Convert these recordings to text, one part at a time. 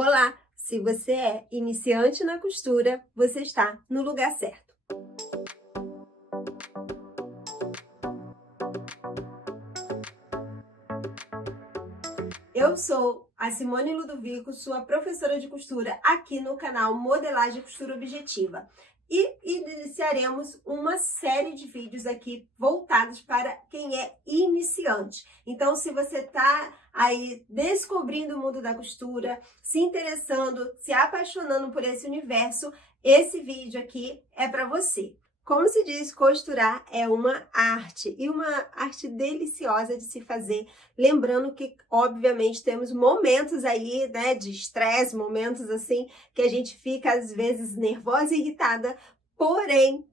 Olá! Se você é iniciante na costura, você está no lugar certo. Eu sou a Simone Ludovico, sua professora de costura aqui no canal Modelagem e Costura Objetiva. E iniciaremos uma série de vídeos aqui voltados para quem é iniciante. Então, se você está aí descobrindo o mundo da costura, se interessando, se apaixonando por esse universo, esse vídeo aqui é para você. Como se diz, costurar é uma arte, e uma arte deliciosa de se fazer. Lembrando que, obviamente, temos momentos aí, né, de estresse, momentos assim, que a gente fica, às vezes, nervosa e irritada, porém,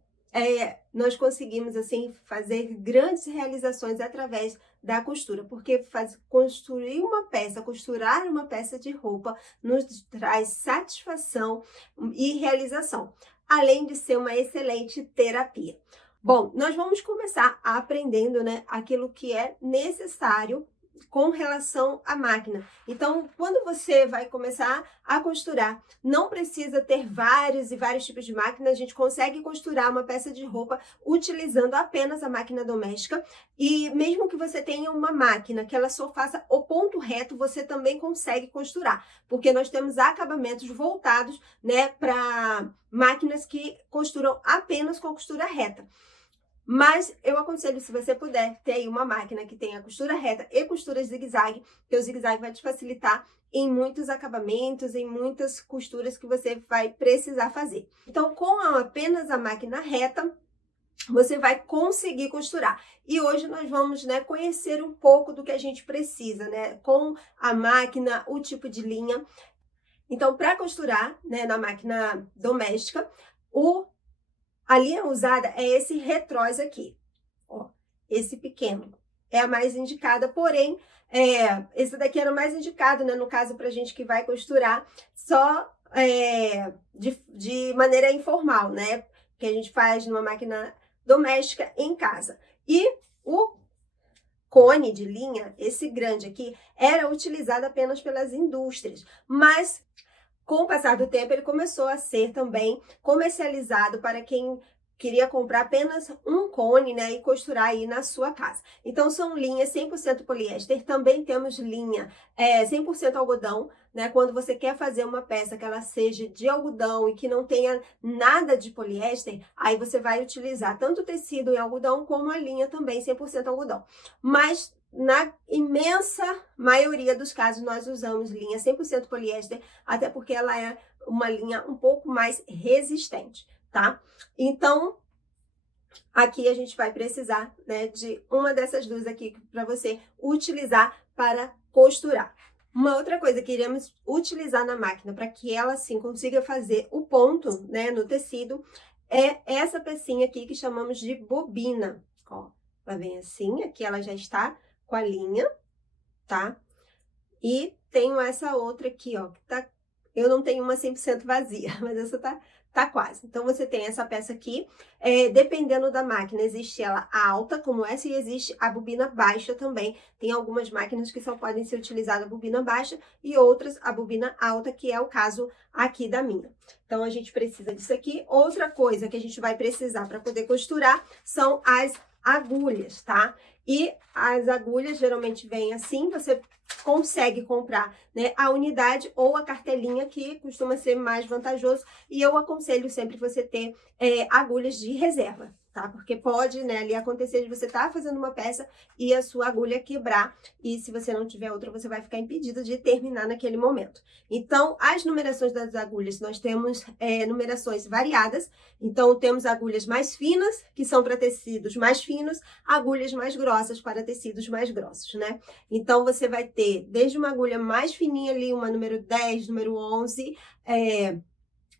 nós conseguimos, assim, fazer grandes realizações através da costura, porque construir uma peça, costurar uma peça de roupa, nos traz satisfação e realização, além de ser uma excelente terapia. Bom, nós vamos começar aprendendo, né, aquilo que é necessário com relação à máquina. Então, quando você vai começar a costurar, não precisa ter vários e vários tipos de máquina, a gente consegue costurar uma peça de roupa utilizando apenas a máquina doméstica, e mesmo que você tenha uma máquina que ela só faça o ponto reto, você também consegue costurar, porque nós temos acabamentos voltados, né, para máquinas que costuram apenas com a costura reta. Mas eu aconselho, se você puder, ter aí uma máquina que tenha costura reta e costura zigue-zague, que o zigue-zague vai te facilitar em muitos acabamentos, em muitas costuras que você vai precisar fazer. Então, com apenas a máquina reta, você vai conseguir costurar. E hoje nós vamos, né, conhecer um pouco do que a gente precisa, né, com a máquina, o tipo de linha. Então, para costurar, né, na máquina doméstica, a linha usada é esse retrós aqui, ó, esse pequeno. É a mais indicada, porém, esse daqui era o mais indicado, né, no caso, pra gente que vai costurar só de maneira informal, né, que a gente faz numa máquina doméstica em casa. E o cone de linha, esse grande aqui, era utilizado apenas pelas indústrias, mas com o passar do tempo, ele começou a ser também comercializado para quem queria comprar apenas um cone, né, e costurar aí na sua casa. Então, são linhas 100% poliéster. Também temos linha 100% algodão, né, quando você quer fazer uma peça que ela seja de algodão e que não tenha nada de poliéster, aí você vai utilizar tanto o tecido em algodão como a linha também 100% algodão. Mas na imensa maioria dos casos, nós usamos linha 100% poliéster, até porque ela é uma linha um pouco mais resistente, tá? Então, aqui a gente vai precisar, né, de uma dessas duas aqui para você utilizar para costurar. Uma outra coisa que iremos utilizar na máquina para que ela, assim, consiga fazer o ponto, né, no tecido, é essa pecinha aqui que chamamos de bobina. Ó, ela vem assim, aqui ela já está com a linha, tá? E tenho essa outra aqui, ó, que tá... Eu não tenho uma 100% vazia, mas essa tá quase. Então, você tem essa peça aqui, dependendo da máquina, existe ela alta, como essa, e existe a bobina baixa também. Tem algumas máquinas que só podem ser utilizadas a bobina baixa e outras a bobina alta, que é o caso aqui da minha. Então, a gente precisa disso aqui. Outra coisa que a gente vai precisar para poder costurar são as agulhas, tá? E as agulhas geralmente vêm assim, você consegue comprar, né, a unidade ou a cartelinha, que costuma ser mais vantajoso, e eu aconselho sempre você ter agulhas de reserva, tá? Porque pode, né, ali acontecer de você estar fazendo uma peça e a sua agulha quebrar, e se você não tiver outra, você vai ficar impedido de terminar naquele momento. Então, as numerações das agulhas, nós temos numerações variadas. Então, temos agulhas mais finas, que são para tecidos mais finos, agulhas mais grossas para tecidos mais grossos, né? Então, você vai ter desde uma agulha mais fininha ali, uma número 10, número 11,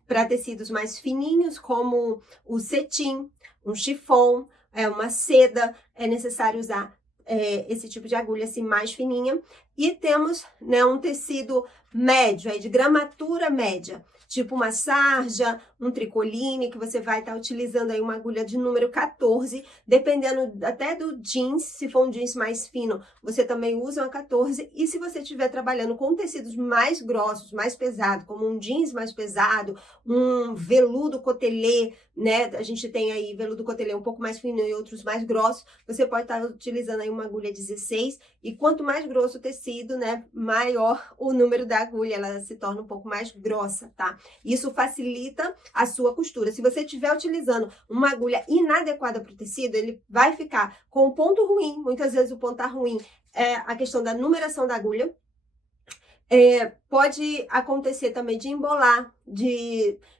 para tecidos mais fininhos, como o cetim, um chiffon, uma seda. É necessário usar esse tipo de agulha assim mais fininha. E temos, né, um tecido médio, aí de gramatura média, tipo uma sarja, um tricoline, que você vai estar utilizando aí uma agulha de número 14, dependendo até do jeans, se for um jeans mais fino, você também usa uma 14, e se você estiver trabalhando com tecidos mais grossos, mais pesados, como um jeans mais pesado, um veludo cotelê, né, a gente tem aí veludo cotelê um pouco mais fino e outros mais grossos, você pode estar utilizando aí uma agulha 16, e quanto mais grosso o tecido, né, maior o número da agulha, ela se torna um pouco mais grossa, tá? Isso facilita a sua costura. Se você estiver utilizando uma agulha inadequada para o tecido, ele vai ficar com um ponto ruim. Muitas vezes o ponto tá ruim é a questão da numeração da agulha. Pode acontecer também de embolar,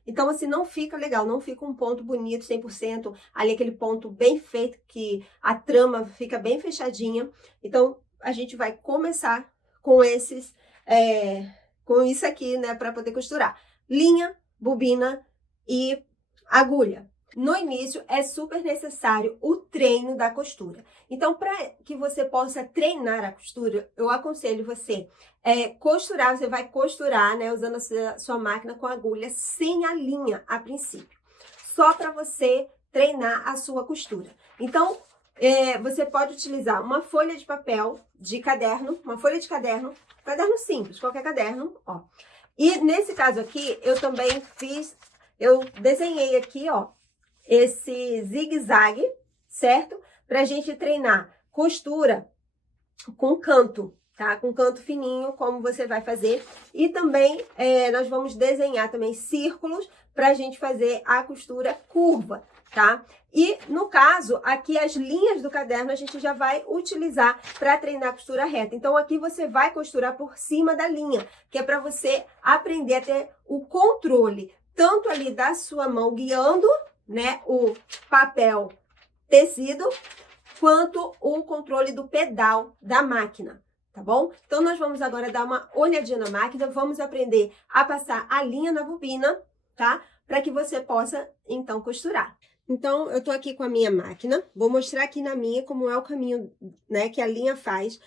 então assim, não fica legal, não fica um ponto bonito 100%, ali aquele ponto bem feito, que a trama fica bem fechadinha. Então a gente vai começar com com isso aqui, né, para poder costurar. Linha, bobina e agulha. No início, é super necessário o treino da costura. Então, para que você possa treinar a costura, eu aconselho você costurar. Você vai costurar, né, usando a sua máquina com agulha, sem a linha a princípio. Só para você treinar a sua costura. Então, você pode utilizar uma folha de papel de caderno, caderno simples, qualquer caderno, ó. E nesse caso aqui, eu também eu desenhei aqui, ó, esse zigue-zague, certo? Pra gente treinar costura com canto, tá? Com canto fininho, como você vai fazer. E também, nós vamos desenhar também círculos pra gente fazer a costura curva, tá? E no caso, aqui as linhas do caderno a gente já vai utilizar para treinar a costura reta. Então aqui você vai costurar por cima da linha, que é para você aprender a ter o controle, tanto ali da sua mão guiando, né, o papel tecido, quanto o controle do pedal da máquina, tá bom? Então nós vamos agora dar uma olhadinha na máquina, vamos aprender a passar a linha na bobina, tá? Para que você possa, então, costurar. Então, eu tô aqui com a minha máquina, vou mostrar aqui na minha como é o caminho, né, que a linha faz.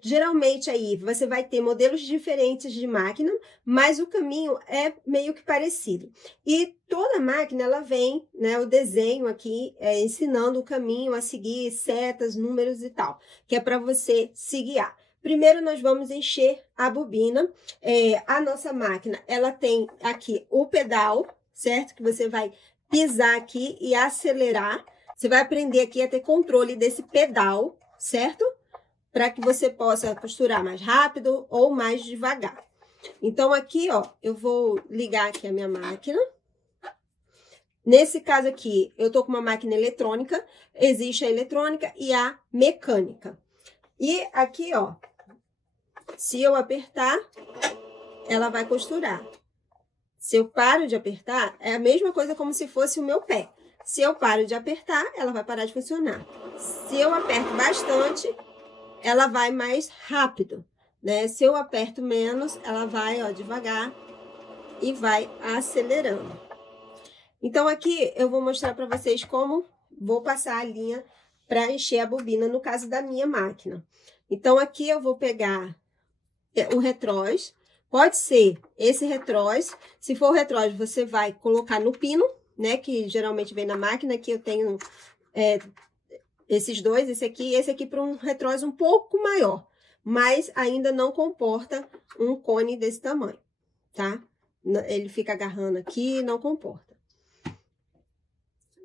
Geralmente aí você vai ter modelos diferentes de máquina, mas o caminho é meio que parecido. E toda máquina, ela vem, né, o desenho aqui, ensinando o caminho a seguir, setas, números e tal, que é para você se guiar. Primeiro, nós vamos encher a bobina. A nossa máquina, ela tem aqui o pedal, certo? Que você vai pisar aqui e acelerar. Você vai aprender aqui a ter controle desse pedal, certo? Para que você possa costurar mais rápido ou mais devagar. Então, aqui, ó, eu vou ligar aqui a minha máquina. Nesse caso aqui, eu tô com uma máquina eletrônica. Existe a eletrônica e a mecânica. E aqui, ó, se eu apertar, ela vai costurar. Se eu paro de apertar, é a mesma coisa como se fosse o meu pé. Se eu paro de apertar, ela vai parar de funcionar. Se eu aperto bastante, ela vai mais rápido, né? Se eu aperto menos, ela vai, ó, devagar e vai acelerando. Então, aqui eu vou mostrar para vocês como vou passar a linha para encher a bobina, no caso da minha máquina. Então, aqui eu vou pegar o retrós. Pode ser esse retrós. Se for o retrós, você vai colocar no pino, né? Que geralmente vem na máquina. Aqui eu tenho esses dois, esse aqui para um retrós um pouco maior. Mas ainda não comporta um cone desse tamanho, tá? Ele fica agarrando aqui, não comporta.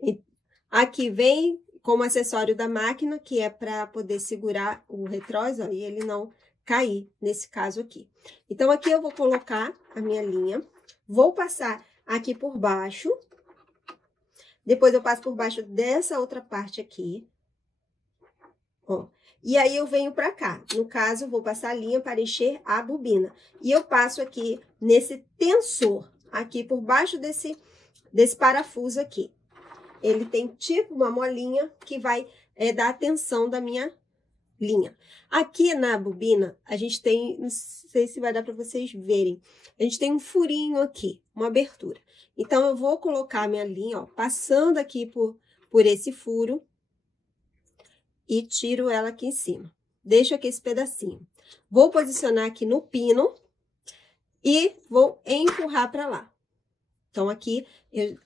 E aqui vem como acessório da máquina, que é para poder segurar o retrós, ó, e ele não cair, nesse caso aqui. Então, aqui eu vou colocar a minha linha, vou passar aqui por baixo, depois eu passo por baixo dessa outra parte aqui, ó, e aí eu venho pra cá. No caso, eu vou passar a linha para encher a bobina, e eu passo aqui nesse tensor, aqui por baixo desse parafuso aqui. Ele tem tipo uma molinha que vai dar a tensão da minha linha. Aqui na bobina, a gente tem, não sei se vai dar para vocês verem, a gente tem um furinho aqui, uma abertura. Então, eu vou colocar a minha linha, ó, passando aqui por esse furo e tiro ela aqui em cima. Deixo aqui esse pedacinho. Vou posicionar aqui no pino e vou empurrar para lá. Então, aqui,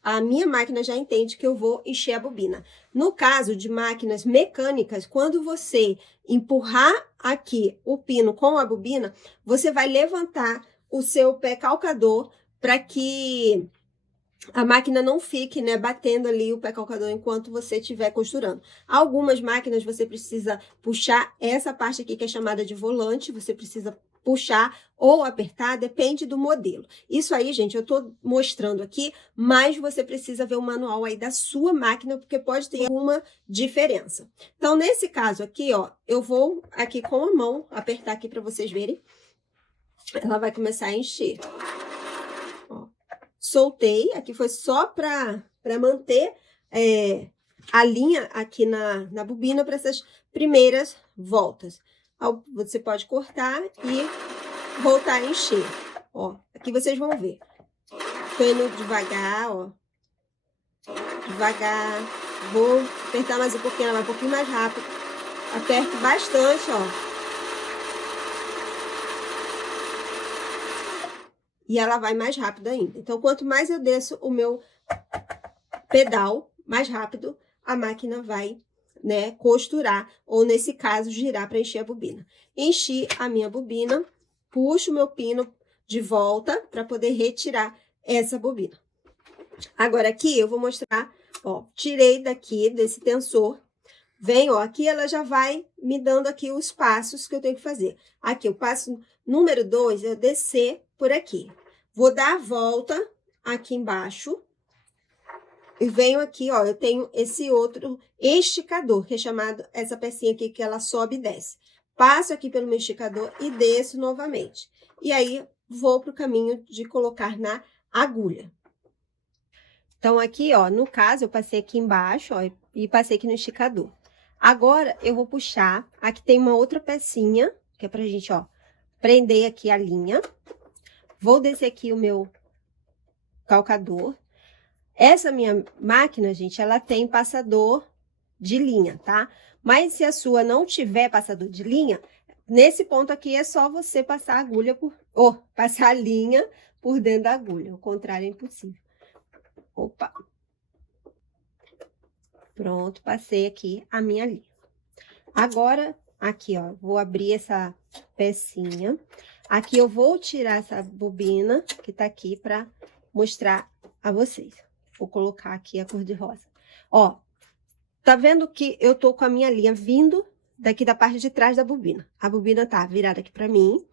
a minha máquina já entende que eu vou encher a bobina. No caso de máquinas mecânicas, quando você empurrar aqui o pino com a bobina, você vai levantar o seu pé calcador para que a máquina não fique, né, batendo ali o pé calcador enquanto você estiver costurando. Algumas máquinas você precisa puxar essa parte aqui que é chamada de volante, você precisa puxar ou apertar, depende do modelo. Isso aí, gente, eu tô mostrando aqui, mas você precisa ver o manual aí da sua máquina, porque pode ter alguma diferença. Então, nesse caso aqui, ó, eu vou aqui com a mão apertar aqui para vocês verem. Ela vai começar a encher. Ó, soltei, aqui foi só para manter a linha aqui na bobina para essas primeiras voltas. Você pode cortar e voltar a encher. Ó, aqui vocês vão ver. Tô indo devagar, ó. Devagar. Vou apertar mais um pouquinho, ela vai um pouquinho mais rápido. Aperto bastante, ó. E ela vai mais rápido ainda. Então, quanto mais eu desço o meu pedal, mais rápido a máquina vai, né, costurar, ou nesse caso, girar para encher a bobina. Enchi a minha bobina, puxo o meu pino de volta para poder retirar essa bobina. Agora aqui eu vou mostrar, ó, tirei daqui desse tensor, vem, ó, aqui ela já vai me dando aqui os passos que eu tenho que fazer. Aqui, o passo número 2 é descer por aqui. Vou dar a volta aqui embaixo. E venho aqui, ó, eu tenho esse outro esticador, que é chamado, essa pecinha aqui, que ela sobe e desce. Passo aqui pelo meu esticador e desço novamente. E aí, vou pro caminho de colocar na agulha. Então, aqui, ó, no caso, eu passei aqui embaixo, ó, e passei aqui no esticador. Agora, eu vou puxar, aqui tem uma outra pecinha, que é pra gente, ó, prender aqui a linha. Vou descer aqui o meu calcador. Essa minha máquina, gente, ela tem passador de linha, tá? Mas se a sua não tiver passador de linha, nesse ponto aqui é só você passar a agulha passar a linha por dentro da agulha. O contrário é impossível. Opa! Pronto, passei aqui a minha linha. Agora, aqui, ó, vou abrir essa pecinha. Aqui eu vou tirar essa bobina que tá aqui pra mostrar a vocês. Vou colocar aqui a cor de rosa. Ó, tá vendo que eu tô com a minha linha vindo daqui da parte de trás da bobina. A bobina tá virada aqui pra mim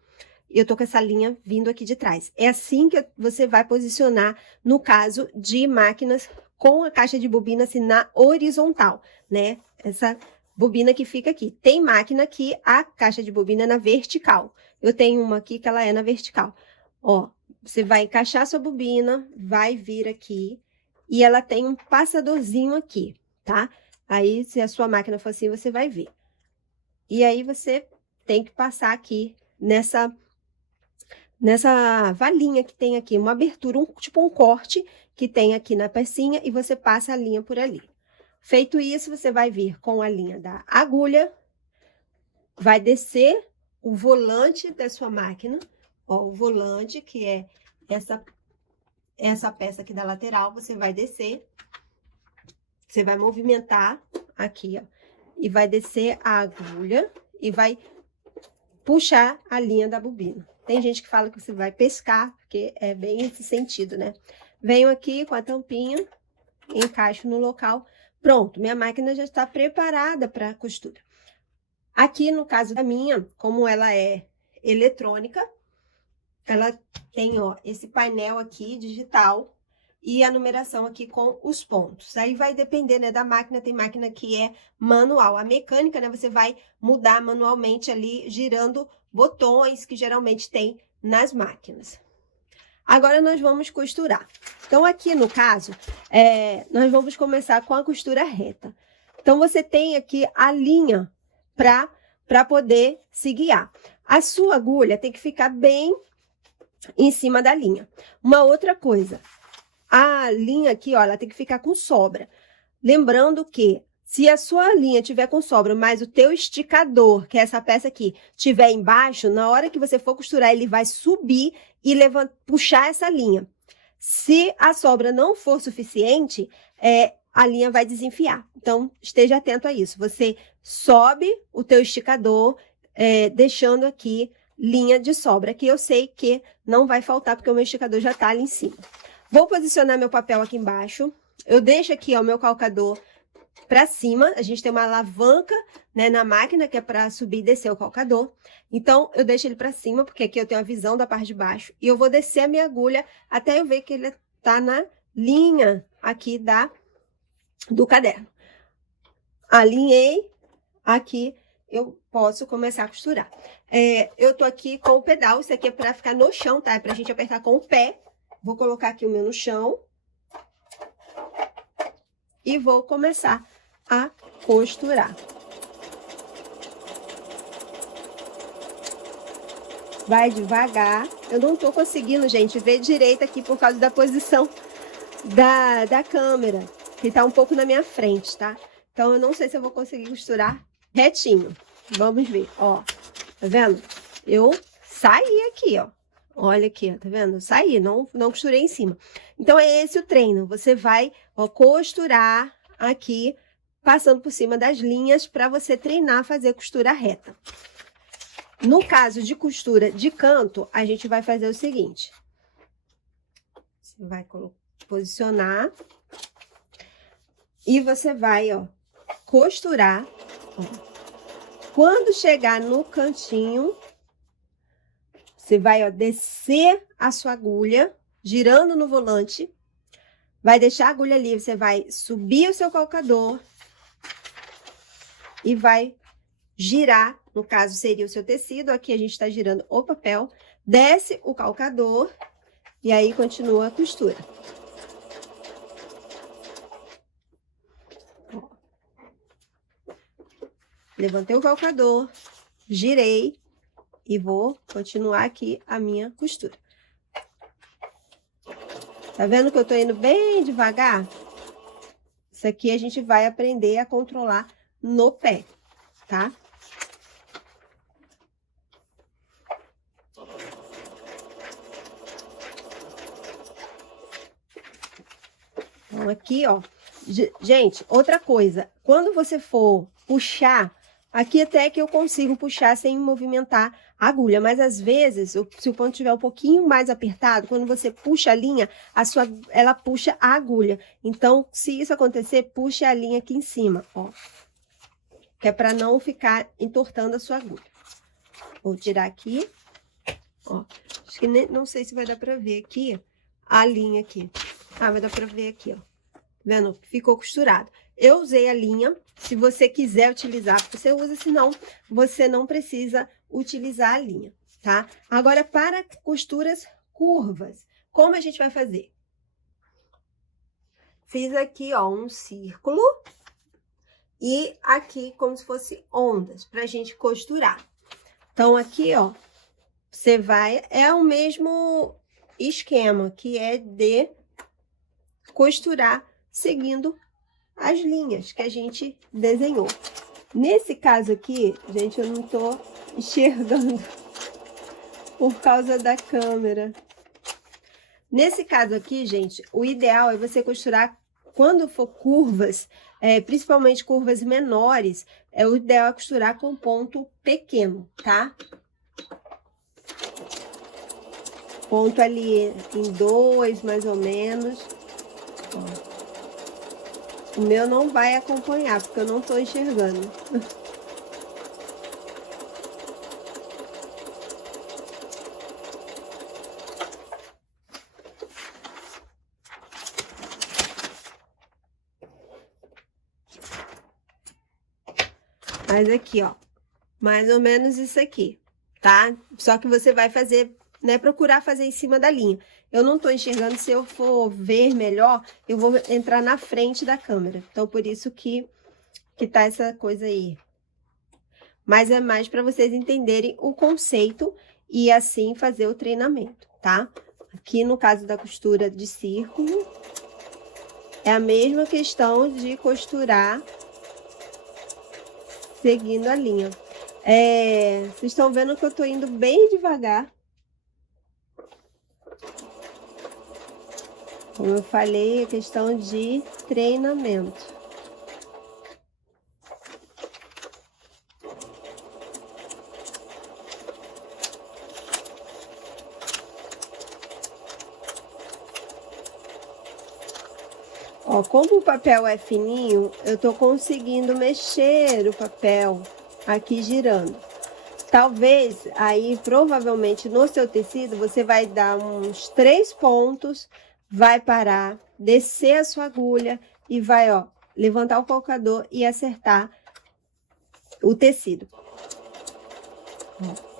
e eu tô com essa linha vindo aqui de trás. É assim que você vai posicionar no caso de máquinas com a caixa de bobina assim na horizontal, né? Essa bobina que fica aqui. Tem máquina que a caixa de bobina é na vertical. Eu tenho uma aqui que ela é na vertical. Ó, você vai encaixar sua bobina, vai vir aqui. E ela tem um passadorzinho aqui, tá? Aí, se a sua máquina for assim, você vai ver. E aí, você tem que passar aqui nessa valinha que tem aqui, uma abertura, tipo um corte que tem aqui na pecinha e você passa a linha por ali. Feito isso, você vai vir com a linha da agulha, vai descer o volante da sua máquina, ó, o volante que é essa peça aqui da lateral, você vai descer, você vai movimentar aqui, ó, e vai descer a agulha e vai puxar a linha da bobina. Tem gente que fala que você vai pescar, porque é bem esse sentido, né? Venho aqui com a tampinha, encaixo no local, pronto, minha máquina já está preparada para a costura. Aqui, no caso da minha, como ela é eletrônica, ela tem, ó, esse painel aqui digital e a numeração aqui com os pontos. Aí vai depender, né, da máquina. Tem máquina que é manual. A mecânica, né, você vai mudar manualmente ali, girando botões que geralmente tem nas máquinas. Agora, nós vamos costurar. Então, aqui no caso, nós vamos começar com a costura reta. Então, você tem aqui a linha para poder se guiar. A sua agulha tem que ficar bem em cima da linha. Uma outra coisa, a linha aqui, ó, ela tem que ficar com sobra. Lembrando que Se a sua linha tiver com sobra, mas o teu esticador, que é essa peça aqui, tiver embaixo, na hora que você for costurar, ele vai subir e puxar essa linha. Se a sobra não for suficiente, a linha vai desenfiar. Então, esteja atento a isso. Você sobe o teu esticador, deixando aqui linha de sobra, que eu sei que não vai faltar, porque o meu esticador já tá ali em cima. Vou posicionar meu papel aqui embaixo. Eu deixo aqui, ó, meu calcador para cima. A gente tem uma alavanca, né, na máquina, que é para subir e descer o calcador. Então, eu deixo ele para cima, porque aqui eu tenho a visão da parte de baixo. E eu vou descer a minha agulha até eu ver que ele tá na linha aqui do caderno. Alinhei, aqui eu posso começar a costurar. Eu tô aqui com o pedal, isso aqui é para ficar no chão, tá? É pra gente apertar com o pé. Vou colocar aqui o meu no chão. E vou começar a costurar. Vai devagar. Eu não tô conseguindo, gente, ver direito aqui por causa da posição da câmera, que tá um pouco na minha frente, tá? Então, eu não sei se eu vou conseguir costurar retinho. Vamos ver, ó. Tá vendo? Eu saí aqui, ó. Olha aqui, ó, tá vendo? Eu saí, não costurei em cima. Então, é esse o treino. Você vai, ó, costurar aqui, passando por cima das linhas, para você treinar a fazer costura reta. No caso de costura de canto, a gente vai fazer o seguinte. Você vai posicionar e você vai, ó, costurar. Ó. Quando chegar no cantinho, você vai, ó, descer a sua agulha, girando no volante. Vai deixar a agulha ali, você vai subir o seu calcador e vai girar, no caso seria o seu tecido, aqui a gente tá girando o papel, desce o calcador e aí continua a costura. Ó. Levantei o calcador, girei e vou continuar aqui a minha costura. Tá vendo que eu tô indo bem devagar? Isso aqui a gente vai aprender a controlar no pé, tá? Então, aqui, ó. Gente, outra coisa. Quando você for puxar, aqui até que eu consigo puxar sem movimentar a agulha, mas às vezes, se o ponto estiver um pouquinho mais apertado, quando você puxa a linha, ela puxa a agulha. Então, se isso acontecer, puxe a linha aqui em cima, ó. Que é para não ficar entortando a sua agulha. Vou tirar aqui, ó. Acho que não sei se vai dar para ver aqui a linha aqui. Ah, vai dar para ver aqui, ó. Tá vendo? Ficou costurado. Eu usei a linha, se você quiser utilizar, você usa, senão você não precisa utilizar a linha, tá? Agora, para costuras curvas, como a gente vai fazer? Fiz aqui, ó, um círculo e aqui como se fosse ondas, pra gente costurar. Então, aqui, ó, você vai, é o mesmo esquema, que é de costurar seguindo as linhas que a gente desenhou. Nesse caso aqui, gente, eu não tô enxergando por causa da câmera. Nesse caso aqui, gente, o ideal é você costurar quando for curvas, principalmente curvas menores, o ideal é costurar com ponto pequeno, tá? Ponto ali em 2, mais ou menos. Ó. O meu não vai acompanhar, porque eu não tô enxergando. Mas aqui, ó, mais ou menos isso aqui, tá? Só que você vai fazer, né, procurar fazer em cima da linha. Eu não tô enxergando, se eu for ver melhor, eu vou entrar na frente da câmera. Então, por isso que tá essa coisa aí. Mas é mais para vocês entenderem o conceito e assim fazer o treinamento, tá? Aqui no caso da costura de círculo, é a mesma questão de costurar seguindo a linha. Vocês estão vendo que eu tô indo bem devagar. Como eu falei, é questão de treinamento. Ó, como o papel é fininho, eu tô conseguindo mexer o papel aqui girando. Talvez, aí, provavelmente, no seu tecido, você vai dar uns 3 pontos, vai parar, descer a sua agulha e vai, ó, levantar o colocador e acertar o tecido. Ó.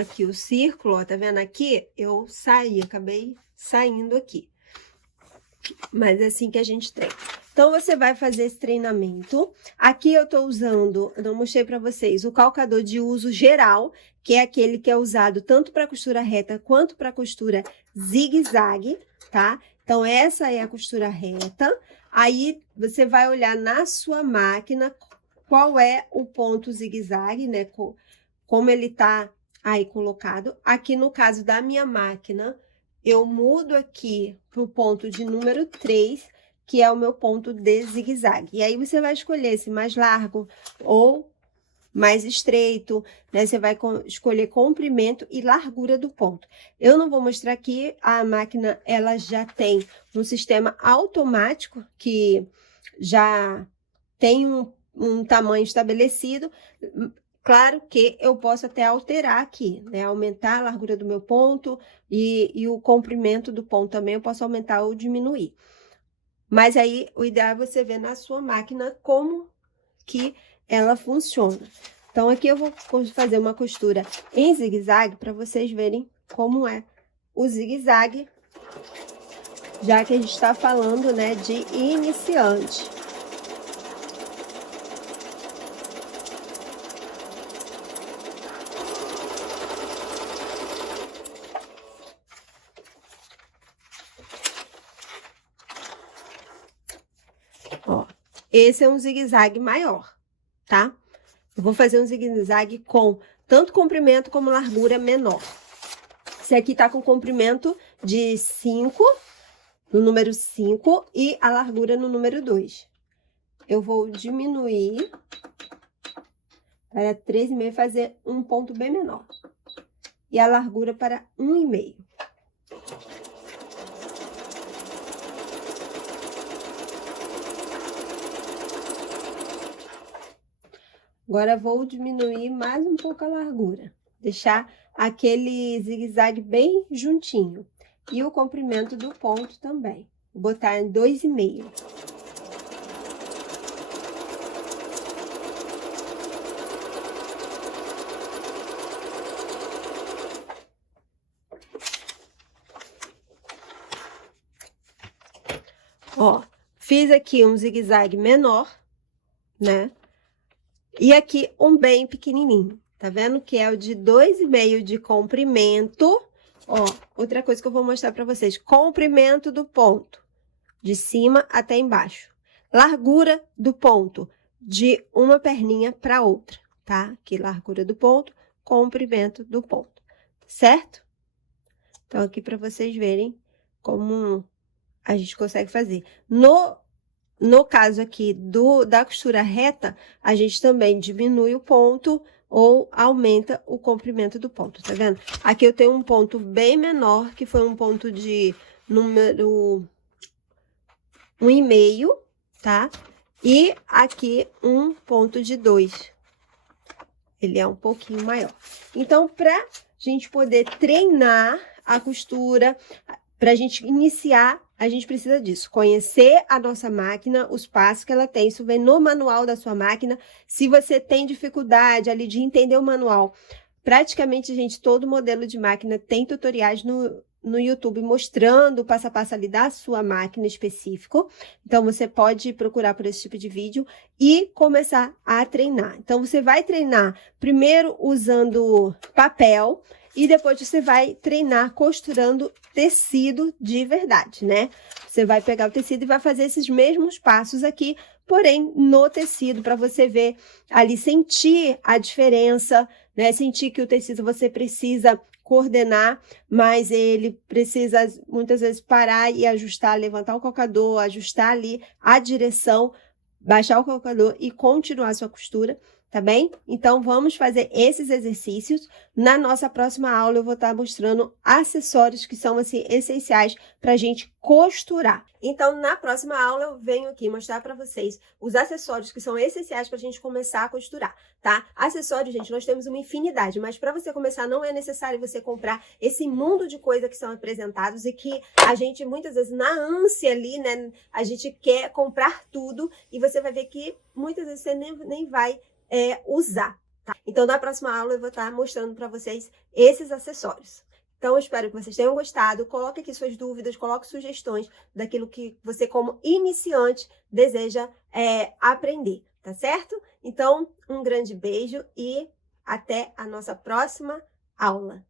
Aqui o círculo, ó, tá vendo aqui? Eu acabei saindo aqui. Mas é assim que a gente treina. Então, você vai fazer esse treinamento. Aqui eu tô usando, eu não mostrei pra vocês, o calcador de uso geral, que é aquele que é usado tanto para costura reta quanto para costura zigue-zague, tá? Então, essa é a costura reta. Aí, você vai olhar na sua máquina qual é o ponto zigue-zague, né? Como ele tá aí colocado. Aqui no caso da minha máquina, eu mudo aqui pro ponto de número 3, que é o meu ponto de zigue-zague. E aí você vai escolher se mais largo ou mais estreito, né? Você vai escolher comprimento e largura do ponto. Eu não vou mostrar aqui, a máquina ela já tem um sistema automático que já tem um tamanho estabelecido. Claro que eu posso até alterar aqui, né? Aumentar a largura do meu ponto e o comprimento do ponto também eu posso aumentar ou diminuir. Mas aí, o ideal é você ver na sua máquina como que ela funciona. Então, aqui eu vou fazer uma costura em zigue-zague para vocês verem como é o zigue-zague, já que a gente está falando, né, de iniciante. Ó, esse é um zigue-zague maior, tá? Eu vou fazer um zigue-zague com tanto comprimento como largura menor. Esse aqui tá com comprimento de 5, no número 5, e a largura no número 2. Eu vou diminuir para 3,5 e fazer um ponto bem menor. E a largura para 1,5. Agora, vou diminuir mais um pouco a largura. Deixar aquele zigue-zague bem juntinho. E o comprimento do ponto também. Vou botar em 2,5. Ó, fiz aqui um zigue-zague menor, né? E aqui um bem pequenininho, tá vendo? Que é o de 2,5 de comprimento. Ó, outra coisa que eu vou mostrar pra vocês. Comprimento do ponto, de cima até embaixo. Largura do ponto, de uma perninha pra outra, tá? Aqui, largura do ponto, comprimento do ponto, certo? Então, aqui pra vocês verem como a gente consegue fazer. No caso aqui da costura reta, a gente também diminui o ponto ou aumenta o comprimento do ponto, tá vendo? Aqui eu tenho um ponto bem menor, que foi um ponto de número 1,5, tá? E aqui um ponto de 2. Ele é um pouquinho maior. Então, pra gente poder treinar a costura, pra gente iniciar, a gente precisa disso, conhecer a nossa máquina, os passos que ela tem, isso vem no manual da sua máquina. Se você tem dificuldade ali de entender o manual, praticamente, gente, todo modelo de máquina tem tutoriais no YouTube mostrando o passo a passo ali da sua máquina específico. Então, você pode procurar por esse tipo de vídeo e começar a treinar. Então, você vai treinar primeiro usando papel e depois você vai treinar costurando tecido de verdade, né? Você vai pegar o tecido e vai fazer esses mesmos passos aqui, porém no tecido, para você ver ali, sentir a diferença, né? Sentir que o tecido você precisa coordenar, mas ele precisa muitas vezes parar e ajustar, levantar o cocador, ajustar ali a direção, baixar o cocador e continuar a sua costura, tá bem? Então, vamos fazer esses exercícios. Na nossa próxima aula, eu vou estar mostrando acessórios que são, assim, essenciais para a gente costurar. Então, na próxima aula, eu venho aqui mostrar para vocês os acessórios que são essenciais para a gente começar a costurar, tá? Acessórios, gente, nós temos uma infinidade, mas para você começar, não é necessário você comprar esse mundo de coisas que são apresentados e que a gente, muitas vezes, na ânsia ali, né, a gente quer comprar tudo e você vai ver que muitas vezes você nem vai usar, tá? Então, na próxima aula, eu vou estar mostrando para vocês esses acessórios. Então, eu espero que vocês tenham gostado. Coloque aqui suas dúvidas, coloque sugestões daquilo que você, como iniciante, deseja aprender, tá certo? Então, um grande beijo e até a nossa próxima aula.